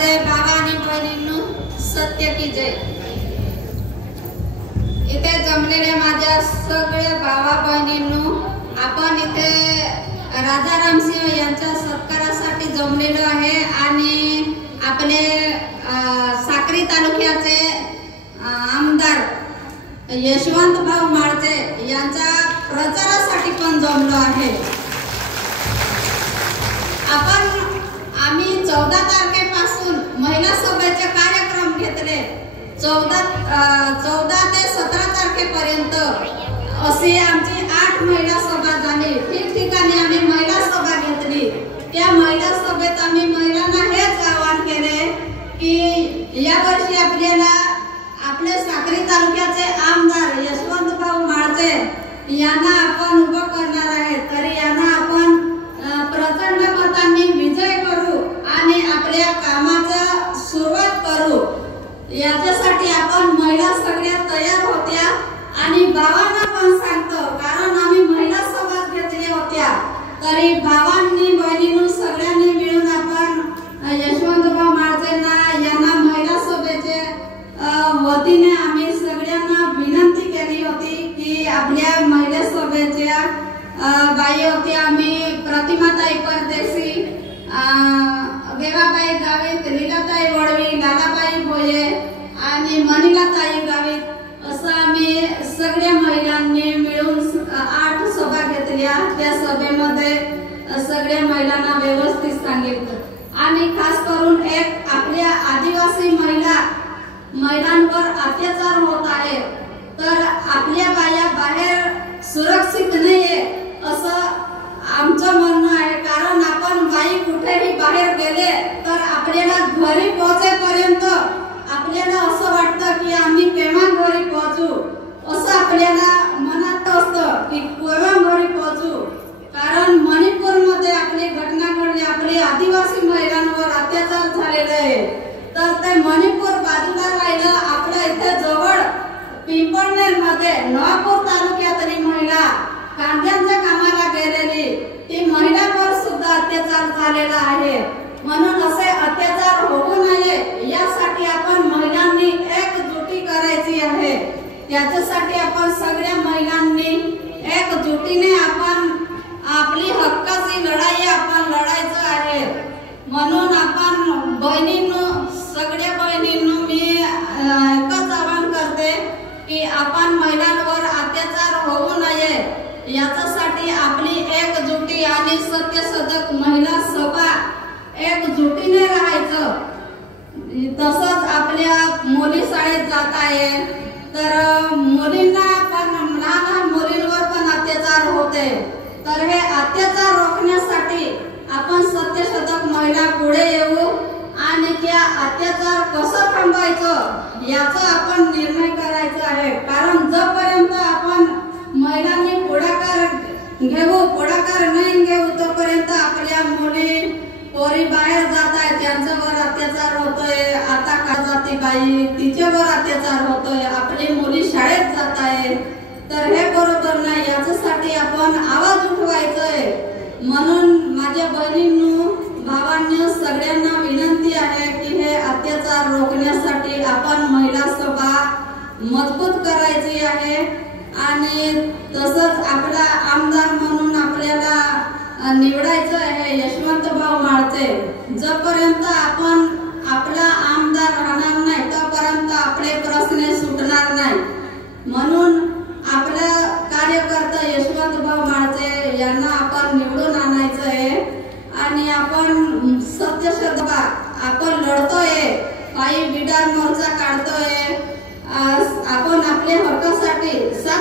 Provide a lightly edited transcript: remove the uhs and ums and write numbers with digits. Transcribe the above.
भावा आणि बहिणींनो, सत्य की जय। इथे जमलेल्या माझ्या सगळ्या भावा बहिणींनो, आपण इथे राजाराम सिंह यांच्या सत्कारासाठी जमलेलो आहे आणि आपले साक्री तालुक्याचे आमदार यशवंत भाऊ माळते यांच्या प्रचारासाठी पण जमलो आहे। आम्ही 14 तारखेपासून महिला सभेचे कार्यक्रम घेतले। 14 ते 17 तारखेपर्यंत अशी आमची 8 महिला सभा झाली। ठिकठिकाणी आम्ही महिला सभा घेतली। त्या महिला सभेत आम्ही महिलांना हेच आवाहन केले की यावर्षी आपल्याला आपले साक्री तालुक्याचे आमदार यशवंत भाऊ माळते यांना आपण उभं करणार आहे, तर यांना आपण प्रचंड मतांनी विजय करू आणि आपल्या कामाचा सुरुवात करू। याच्यासाठी आपण महिला सगळ्या तयार होत्या आणि भावांना पण सांगतो, कारण आम्ही महिला सभा घेतल्या होत्या, तरी भावांनी बहिणींनी सगळ्यांनी मिळून आपण यशवंत भाऊ माळतेंना यांना महिला सभेचे वतीने आम्ही सगळ्यांना विनंती केली होती की आपल्या महिला सभेच्या बाई होती आम्ही प्रतिमाताई परदेशी, देवाबाई गावित, लीलाताई वळवी, लालाबाई भोये आणि मनीलाताई गावित असं आम्ही सगळ्या महिलांनी मिळून 8 सभा घेतल्या। त्या सभेमध्ये सगळ्या महिलांना व्यवस्थित सांगितलं आणि खास करून एक आपल्या आदिवासी महिलांवर अत्याचार होत आहे, तर आपल्या बाया बाहेर सुरक्षित नाहीये असं आमचं म्हणणं आहे। कारण आपण बाई कुठेही बाहेर गेले तर आपल्याला घरी पोहोचेपर्यंत आपल्याला असं वाटतं की आम्ही केव्हा घरी पोहोचू, असं आपल्याला मनात असतं की केव्हा घरी पोहोचू। कारण मणिपूरमध्ये आपली घटना घडली, आपली आदिवासी महिलांवर अत्याचार झालेला आहे, तर ते मणिपूर बाजूला राहिलं, आपल्या इथे जवळ पिंपळनेर मध्ये नवापूर तालुक्यातली महिला कांद्यांच्या कामाला गेलेली ती महिलांवर सुद्धा अत्याचार झालेला आहे। म्हणून असे अत्याचार होऊ नये यासाठी आपण महिलांनी एकजुटी करायची आहे। त्याच्यासाठी आपण सगळ्या महिलांनी एकजुटीने आपण आपली हक्काची लढाई आपण लढायचं आहे। म्हणून आपण बहिणींनो, सगळ्या बहिणींनो मी एकच आवाहन करते की आपण महिलांवर अत्याचार होऊ नये याच्यासाठी आपली एकजुटी आणि सत्यशोधक महिला सभा एकजुटीने राहायचं। तसंच आपल्या मुली शाळेत जात आहे, तर मुलींना पण लहान मुलींवर पण अत्याचार होते, तर हे अत्याचार रोखण्यासाठी आपण सत्यशोधक महिला पुढे येऊ आणि त्या अत्याचार कसं थांबवायचं याचा आपण निर्णय करायचा आहे। कारण जोपर्यंत आपण महिलांनी पुढाकार नाही घेऊ तोपर्यंत आपल्या मुली पोरी बाहेर जात आहेत, त्यांच्यावर अत्याचार होतोय। आता का जाती बाई तिच्यावर अत्याचार होतोय, आपली मुली शाळेत जात आहे, तर हे बरोबर नाही। याच्यासाठी आपण आवाज उठवायचंय। म्हणून माझ्या बहिणींनो, भावांनो, सगळ्यांना विनंती आहे की हे अत्याचार रोखण्यासाठी आपण महिला सभा मजबूत करायची आहे आणि तसंच आपला आमदार म्हणून आपल्याला निवडायचं आहे यशवंत भाऊ माळते। जोपर्यंत आपण आपला आमदार राहणार नाही तोपर्यंत आपले प्रश्न सुटणार नाही। म्हणून आपला कार्यकर्ता यशवंत भाऊ माळते यांना आपण निवडून आणायचं आहे आणि आपण सत्यशोधक आपण लढतोय, काही बिडार मोर्चा काढतोय, आपण आपल्या हक्कासाठी